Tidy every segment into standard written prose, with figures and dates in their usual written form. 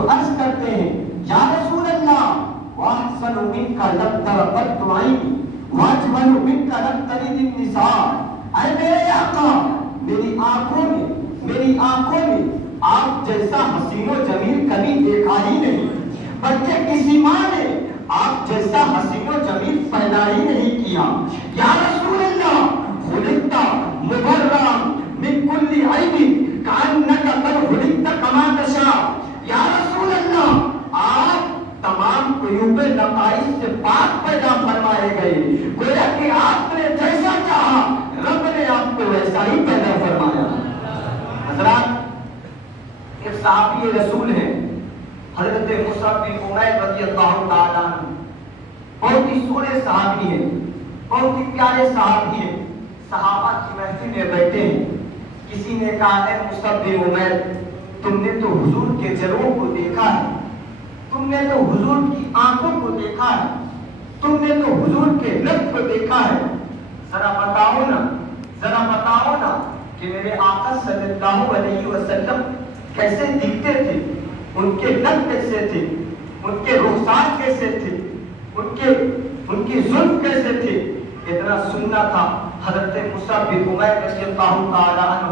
تو عرض کرتے ہیں یا رسول اللہ واحسن منک لم ترقت عینی واجمل منک لم تلد النساء، اے میرے آقا میری آنکھوں میں آپ جیسا حسین و جمیل کبھی دیکھا ہی نہیں، بلکہ کسی ماں نے آپ جیسا حسین و جمیل پیدا ہی نہیں کیا۔ یا رسول اللہ خلقت مبررا من کل عیب کأنک قد خلقت کما تشاء، یا رسول اللہ آپ تمام عیوب نقائص سے پاک پیدا فرمائے گئے، گویا کہ آپ نے جیسا چاہا رب نے آپ کو ویسا ہی پیدا فرمایا۔ حضرات ایک صحابی رسول ہیں حضرت مصعب بن عمیر رضی اللہ تعالیٰ عنہ، بہت ہی سونے صحابی ہیں، بہت ہی پیارے صحابی ہیں، صحابہ کی محفل میں بیٹھے ہیں، کسی نے کہا اے مصعب بن عمیر تم نے تو حضور کے جلووں کو دیکھا ہے، تم نے تو حضور کی آنکھوں کو دیکھا ہے، تم نے تو حضور کے لب کو دیکھا ہے، ذرا بتاؤ نا کہ میرے آقا صلی اللہ علیہ وسلم کیسے دکھتے تھے، ان کے لب کیسے تھے، ان کے رخسار کیسے تھے، ان کی زلف کیسے تھے۔ اتنا سننا تھا، حضرت مصعب بن عمیر رضی اللہ تعالیٰ عنہ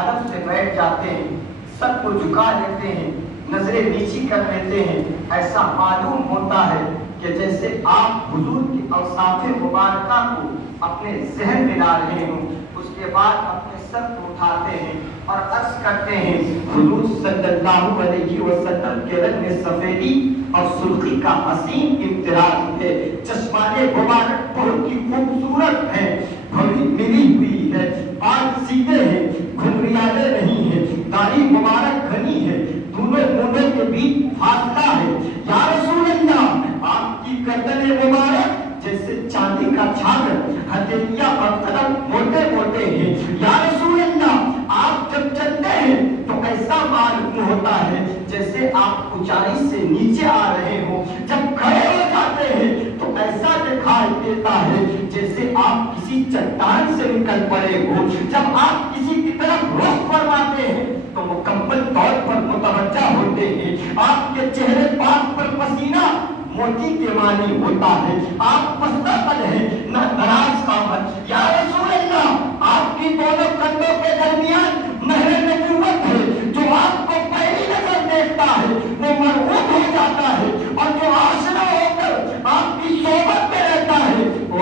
ادب سے بیٹھ جاتے ہیں، سب کو جھکا لیتے ہیں، نظریں نیچی کر لیتے ہیں، ایسا معلوم ہوتا ہے کہ جیسے آپ حضور کی اوصاف مبارکہ کو اپنے ذہن میں لا رہے ہوں۔ اس کے بعد اپنے سر کو اٹھاتے ہیں اور عرض کرتے ہیں حضور صلی اللہ علیہ وسلم کے رنگ سفیدی اور سرخی کا حسین امتزاج ہے، چشمان مبارک بہت ہی خوبصورت ہے، بڑی ملی ہوئی ہے، بال سیدھے ہیں، گھنگریالے نہیں ہیں، داڑھی مبارک گھنی ہے، دونوں مونڈوں کے بیچ فاصلہ ہے۔ یا رسول اللہ آپ کی گردن مبارک جیسے چاندی کا چھاگر، ہتھیلیاں اور قدم موٹے موٹے ہیں۔ یا رسول اللہ آپ جب چلتے ہیں تو ایسا معلوم ہوتا ہے جیسے آپ اونچائی سے نیچے آ رہے ہوں، جب کھڑے ہو جاتے ہیں تو ایسا دکھائی دیتا ہے جیسے آپ کسی چٹان سے نکل پڑے ہو، جب آپ کسی کی طرف رخ فرماتے ہیں تو مکمل طور پر متوجہ ہوتے ہیں، آپ کے چہرے پاک پر پسینہ موتی کے معنی ہوتا ہے، آپ پستہ پن ہیں نہ دراز قامت۔ یا